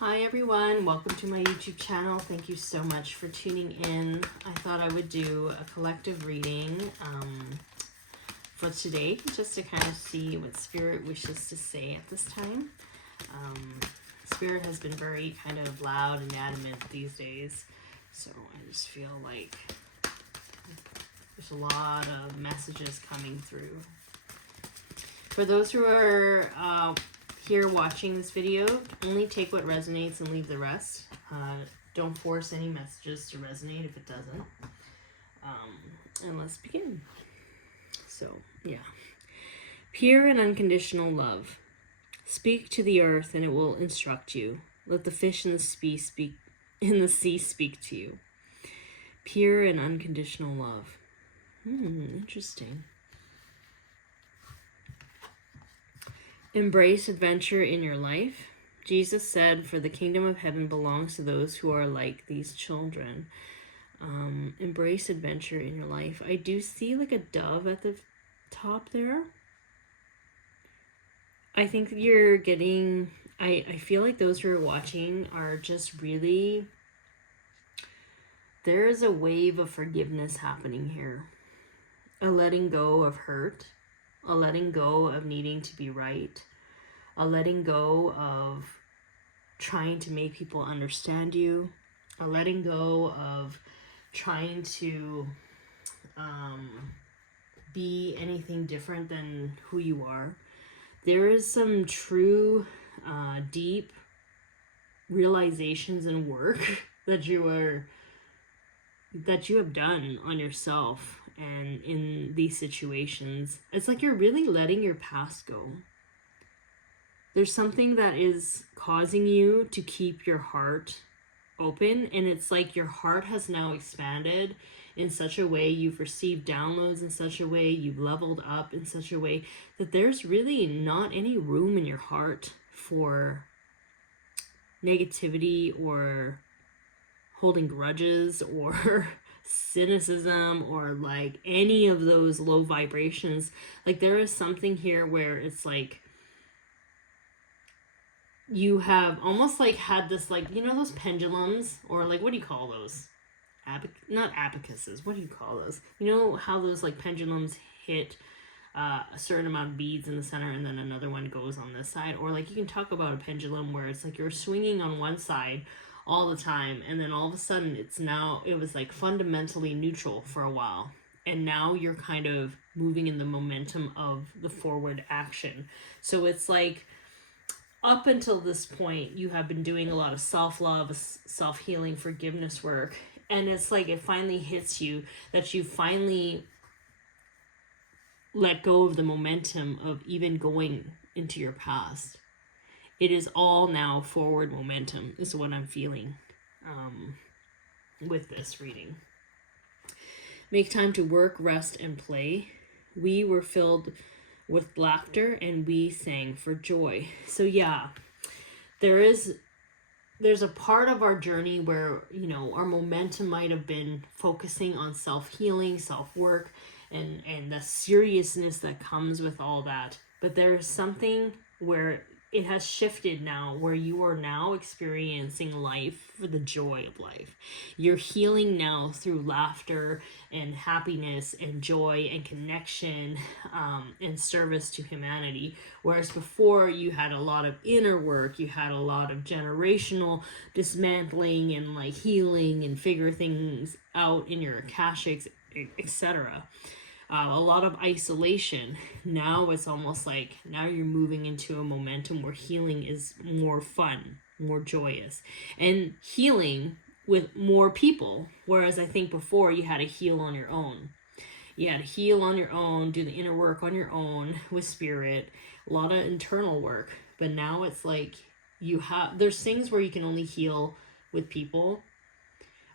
Hi everyone, welcome to my YouTube channel. Thank you so much for tuning in. I thought I would do a collective reading for today, just to kind of see what Spirit wishes to say at this time. Spirit has been very kind of loud and adamant these days, so I just feel like there's a lot of messages coming through. For those who are here watching this video, only take what resonates and leave the rest. Don't force any messages to resonate if it doesn't. And let's begin. So, yeah. Pure and unconditional love. Speak to the earth and it will instruct you. Let the fish in the sea speak to you. Pure and unconditional love. Interesting. Embrace adventure in your life. Jesus said, for the kingdom of heaven belongs to those who are like these children. Embrace adventure in your life. I do see like a dove at the top there. I think you're getting, I feel like those who are watching are just really, there is a wave of forgiveness happening here. A letting go of hurt. A letting go of needing to be right, a letting go of trying to make people understand you, a letting go of trying to be anything different than who you are. There is some true, deep realizations and work that you have done on yourself. And in these situations, it's like you're really letting your past go. There's something that is causing you to keep your heart open, and it's like your heart has now expanded in such a way, you've received downloads in such a way, you've leveled up in such a way that there's really not any room in your heart for negativity or holding grudges or cynicism or like any of those low vibrations. Like there is something here where it's like you have almost like had this, like, you know, those pendulums, or like, what do you call those? Not abacuses. What do you call those? You know how those like pendulums hit a certain amount of beads in the center and then another one goes on this side? Or like you can talk about a pendulum where it's like you're swinging on one side all the time, and then all of a sudden it was like fundamentally neutral for a while, and now you're kind of moving in the momentum of the forward action. So it's like up until this point you have been doing a lot of self-love, self-healing, forgiveness work, and it's like it finally hits you that you finally let go of the momentum of even going into your past. It is all now forward momentum is what I'm feeling with this reading. Make time to work, rest, and play. We were filled with laughter and we sang for joy. So yeah, there's a part of our journey where, you know, our momentum might have been focusing on self-healing, self-work, and the seriousness that comes with all that. But there is something where it has shifted now, where you are now experiencing life for the joy of life. You're healing now through laughter and happiness and joy and connection and service to humanity. Whereas before you had a lot of inner work, you had a lot of generational dismantling and like healing and figure things out in your akashics, etc. A lot of isolation. Now it's almost like now you're moving into a momentum where healing is more fun, more joyous, and healing with more people. Whereas I think before you had to heal on your own. You had to heal on your own, do the inner work on your own with spirit, a lot of internal work. But now it's like there's things where you can only heal with people,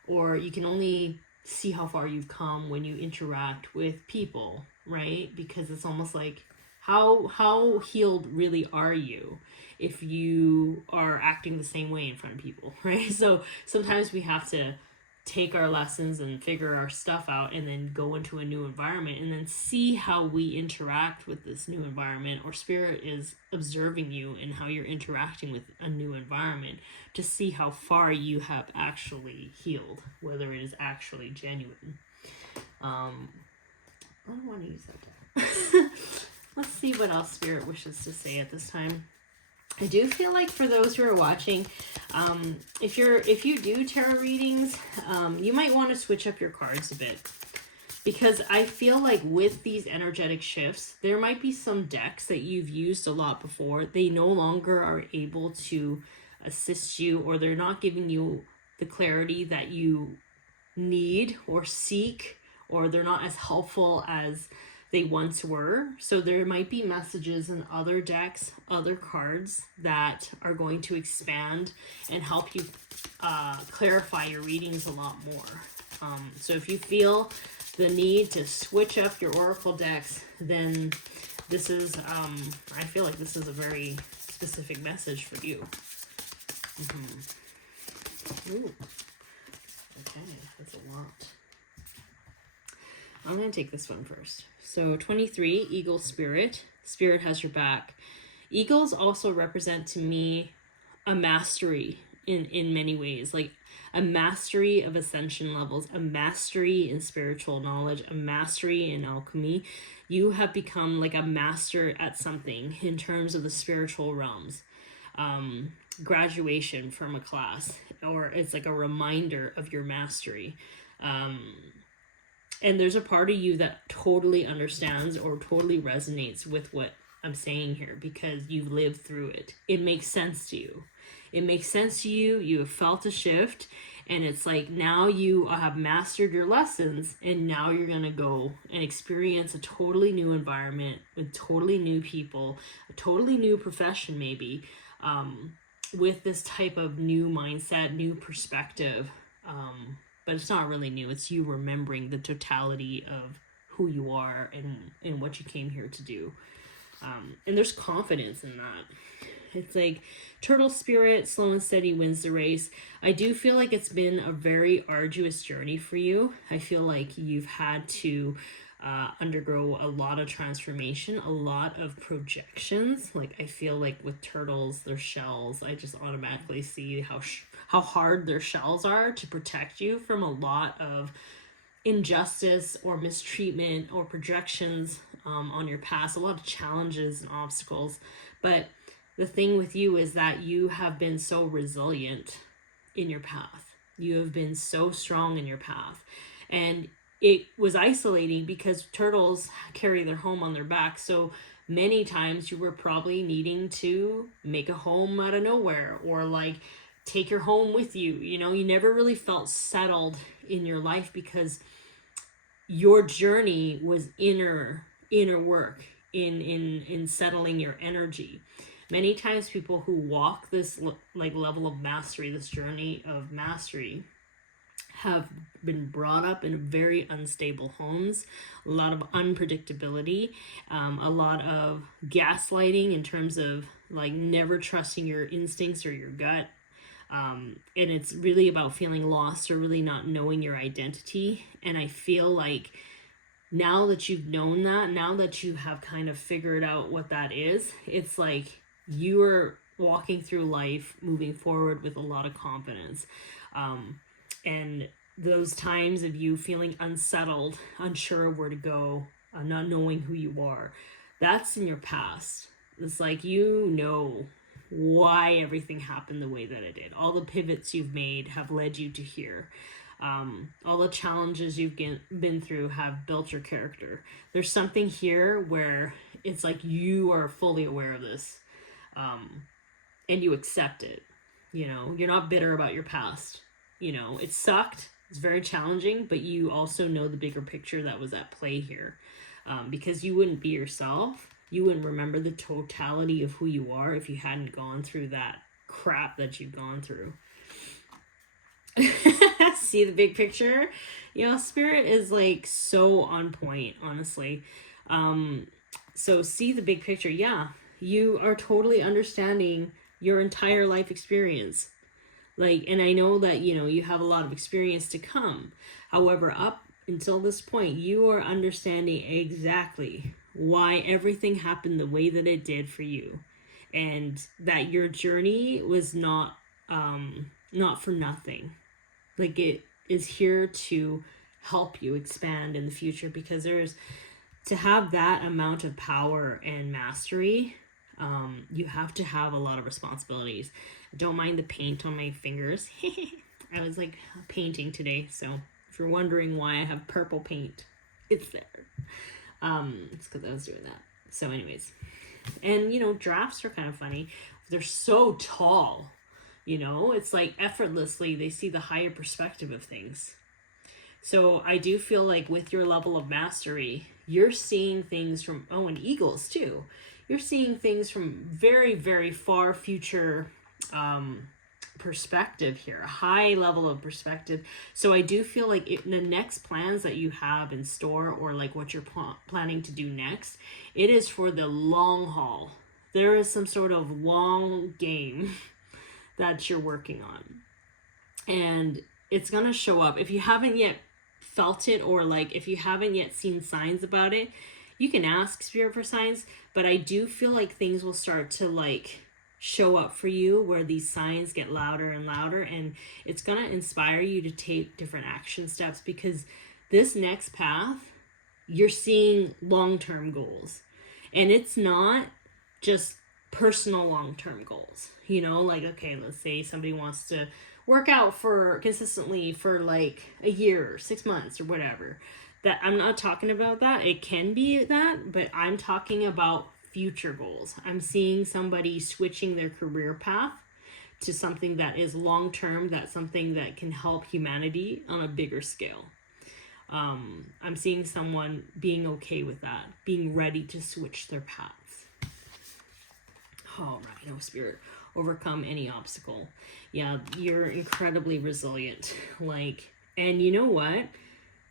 or you can only see how far you've come when you interact with people, right? Because it's almost like how healed really are you if you are acting the same way in front of people, right? So sometimes we have to take our lessons and figure our stuff out and then go into a new environment and then see how we interact with this new environment, or spirit is observing you and how you're interacting with a new environment to see how far you have actually healed, whether it is actually genuine. I don't want to use that deck. Let's see what else spirit wishes to say at this time. I do feel like for those who are watching, if you do tarot readings, you might want to switch up your cards a bit, because I feel like with these energetic shifts, there might be some decks that you've used a lot before. They no longer are able to assist you, or they're not giving you the clarity that you need or seek, or they're not as helpful as they once were. So there might be messages in other decks, other cards that are going to expand and help you clarify your readings a lot more. So if you feel the need to switch up your oracle decks, then this is, I feel like this is a very specific message for you. Ooh. Okay, that's a lot. I'm going to take this one first. So 23, Eagle Spirit. Spirit has your back. Eagles also represent to me a mastery in many ways, like a mastery of ascension levels, a mastery in spiritual knowledge, a mastery in alchemy. You have become like a master at something in terms of the spiritual realms. Graduation from a class, or it's like a reminder of your mastery. And there's a part of you that totally understands or totally resonates with what I'm saying here, because you've lived through it. It makes sense to you. It makes sense to you. You have felt a shift, and it's like now you have mastered your lessons, and now you're going to go and experience a totally new environment with totally new people, a totally new profession maybe, with this type of new mindset, new perspective. But it's not really new. It's you remembering the totality of who you are and what you came here to do. And there's confidence in that. It's like turtle spirit, slow and steady wins the race. I do feel like it's been a very arduous journey for you. I feel like you've had to undergo a lot of transformation, a lot of projections. Like I feel like with turtles, their shells, I just automatically see how hard their shells are to protect you from a lot of injustice or mistreatment or projections on your past, a lot of challenges and obstacles. But the thing with you is that you have been so resilient in your path. You have been so strong in your path. And it was isolating because turtles carry their home on their back. So many times you were probably needing to make a home out of nowhere, or like take your home with you. You know, you never really felt settled in your life because your journey was inner work in settling your energy. Many times people who walk this like level of mastery, this journey of mastery, have been brought up in very unstable homes, a lot of unpredictability, a lot of gaslighting in terms of like never trusting your instincts or your gut. And it's really about feeling lost or really not knowing your identity. And I feel like now that you've known that, now that you have kind of figured out what that is, it's like you are walking through life, moving forward with a lot of confidence. And those times of you feeling unsettled, unsure of where to go, not knowing who you are, that's in your past. It's like, you know why everything happened the way that it did. All the pivots you've made have led you to here. All the challenges you've been through have built your character. There's something here where it's like you are fully aware of this, and you accept it. You know, you're not bitter about your past. You know, it sucked. It's very challenging, but you also know the bigger picture that was at play here, because you wouldn't be yourself. You wouldn't remember the totality of who you are if you hadn't gone through that crap that you've gone through. See the big picture? You know, spirit is like so on point, honestly. So see the big picture. Yeah, you are totally understanding your entire life experience. Like, and I know that, you have a lot of experience to come. However, up until this point, you are understanding exactly why everything happened the way that it did for you. And that your journey was not for nothing. Like, it is here to help you expand in the future, because to have that amount of power and mastery, you have to have a lot of responsibilities. Don't mind the paint on my fingers. I was like painting today, so if you're wondering why I have purple paint, it's there. It's because I was doing that. So anyways, and drafts are kind of funny. They're so tall, it's like effortlessly they see the higher perspective of things. So I do feel like with your level of mastery, you're seeing things from, and eagles too. You're seeing things from very, very far future perspective here, a high level of perspective. So I do feel like the next plans that you have in store, or like what you're planning to do next, it is for the long haul. There is some sort of long game that you're working on. And it's going to show up. If you haven't yet felt it, or like if you haven't yet seen signs about it, you can ask Spirit for signs. But I do feel like things will start to like show up for you, where these signs get louder and louder, and it's going to inspire you to take different action steps, because this next path, you're seeing long-term goals. And it's not just personal long-term goals, like, okay, let's say somebody wants to work out consistently for like a year or 6 months or whatever. That I'm not talking about that. It can be that, but I'm talking about future goals. I'm seeing somebody switching their career path to something that is long-term, that's something that can help humanity on a bigger scale. I'm seeing someone being okay with that, being ready to switch their paths. All right, no Spirit, overcome any obstacle. Yeah, you're incredibly resilient. And you know what?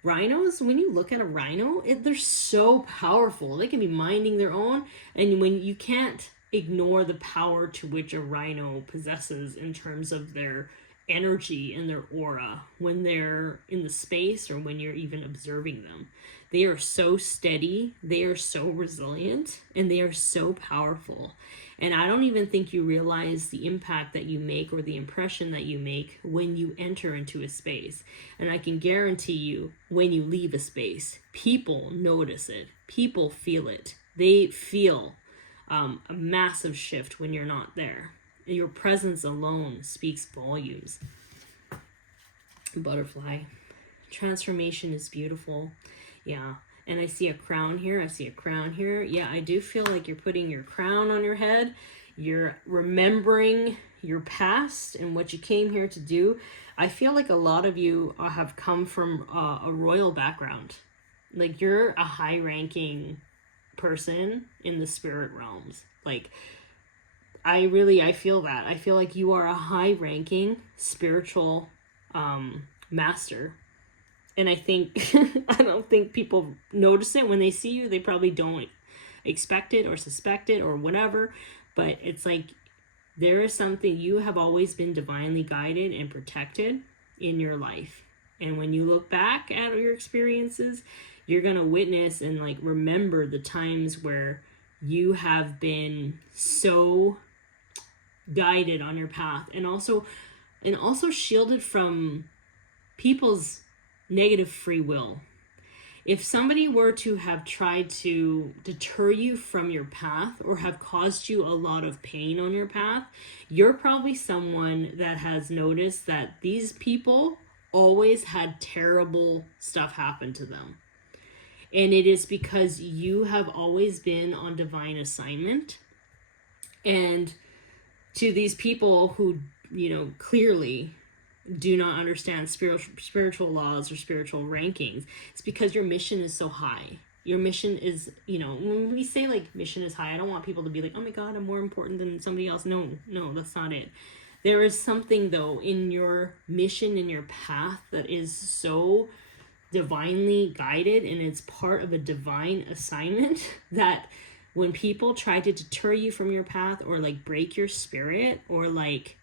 Rhinos, when you look at a rhino, they're so powerful. They can be minding their own, and when you can't ignore the power to which a rhino possesses in terms of their energy and their aura when they're in the space, or when you're even observing them. They are so steady, they are so resilient, and they are so powerful. And I don't even think you realize the impact that you make, or the impression that you make when you enter into a space. And I can guarantee you, when you leave a space, people notice it. People feel it. They feel a massive shift when you're not there. Your presence alone speaks volumes. Butterfly. Transformation is beautiful. Yeah. And I see a crown here. Yeah, I do feel like you're putting your crown on your head. You're remembering your past and what you came here to do. I feel like a lot of you have come from a royal background. Like, you're a high-ranking person in the spirit realms. Like, I feel that. I feel like you are a high-ranking spiritual master. And I don't think people notice it when they see you. They probably don't expect it or suspect it or whatever. But it's like, there is something, you have always been divinely guided and protected in your life. And when you look back at your experiences, you're going to witness and like remember the times where you have been so guided on your path, and also shielded from people's negative free will. If somebody were to have tried to deter you from your path, or have caused you a lot of pain on your path, you're probably someone that has noticed that these people always had terrible stuff happen to them. And it is because you have always been on divine assignment. And to these people who, clearly do not understand spiritual laws or spiritual rankings, it's because your mission is so high. Your mission is, when we say like mission is high, I don't want people to be like, oh my God, I'm more important than somebody else. No, that's not it. There is something though in your mission, in your path, that is so divinely guided, and it's part of a divine assignment, that when people try to deter you from your path, or like break your spirit, or like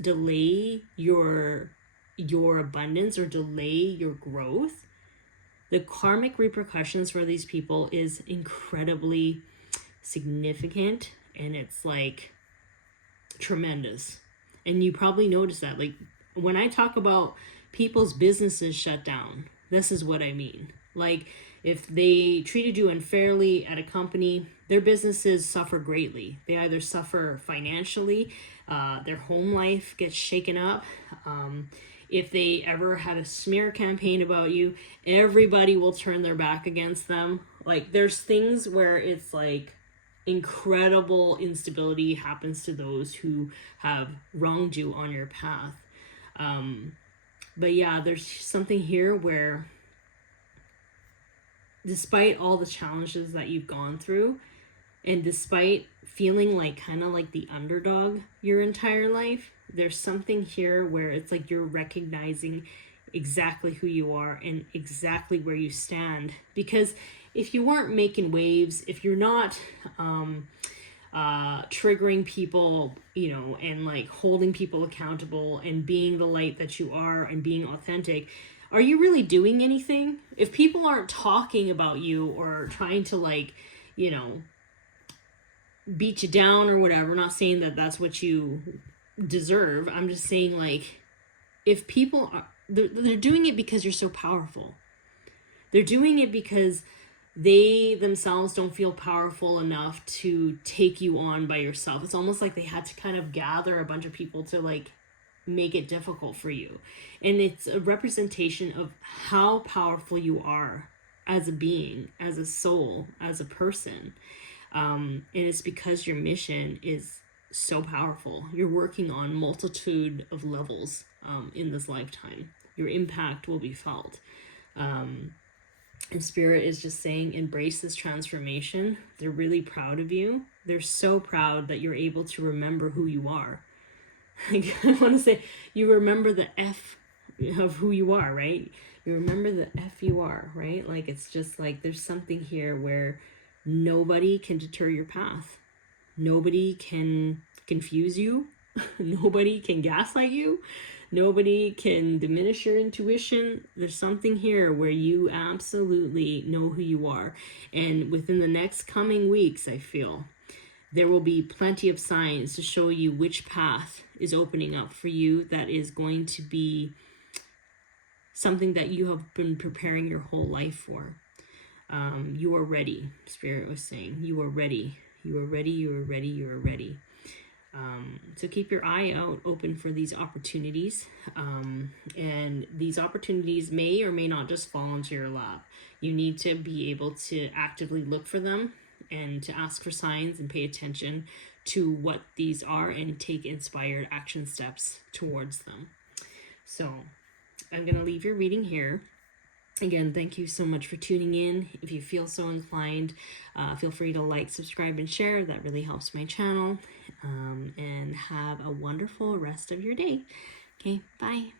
delay your abundance or delay your growth, the karmic repercussions for these people is incredibly significant, and it's like tremendous. And you probably notice that, like, when I talk about people's businesses shut down, this is what I mean. Like, if they treated you unfairly at a company, their businesses suffer greatly. They either suffer financially, their home life gets shaken up. If they ever had a smear campaign about you, everybody will turn their back against them. Like, there's things where it's like incredible instability happens to those who have wronged you on your path. But yeah, there's something here where despite all the challenges that you've gone through, and despite feeling like kind of like the underdog your entire life, there's something here where it's like you're recognizing exactly who you are and exactly where you stand. Because if you weren't making waves, if you're not triggering people, you know, and like holding people accountable and being the light that you are and being authentic, are you really doing anything? If people aren't talking about you or trying to, like, you know, beat you down or whatever, not saying that that's what you deserve. I'm just saying, like, if people are, they're doing it because you're so powerful. They're doing it because they themselves don't feel powerful enough to take you on by yourself. It's almost like they had to kind of gather a bunch of people to, like, make it difficult for you. And it's a representation of how powerful you are as a being, as a soul, as a person. And it's because your mission is so powerful. You're working on multitude of levels in this lifetime. Your impact will be felt. And Spirit is just saying, embrace this transformation. They're really proud of you. They're so proud that you're able to remember who you are. Like, I want to say, you remember the F of who you are, right? You remember the F you are, right? Like, it's just like there's something here where nobody can deter your path. Nobody can confuse you. Nobody can gaslight you. Nobody can diminish your intuition. There's something here where you absolutely know who you are. And within the next coming weeks, I feel, there will be plenty of signs to show you which path is opening up for you that is going to be something that you have been preparing your whole life for. You are ready, Spirit was saying. You are ready. You are ready, you are ready, you are ready. So keep your eye out open for these opportunities. And these opportunities may or may not just fall into your lap. You need to be able to actively look for them and to ask for signs and pay attention to what these are and take inspired action steps towards them. So I'm going to leave your reading here. Again, thank you so much for tuning in. If you feel so inclined, feel free to like, subscribe, and share. That really helps my channel. And have a wonderful rest of your day. Okay, bye.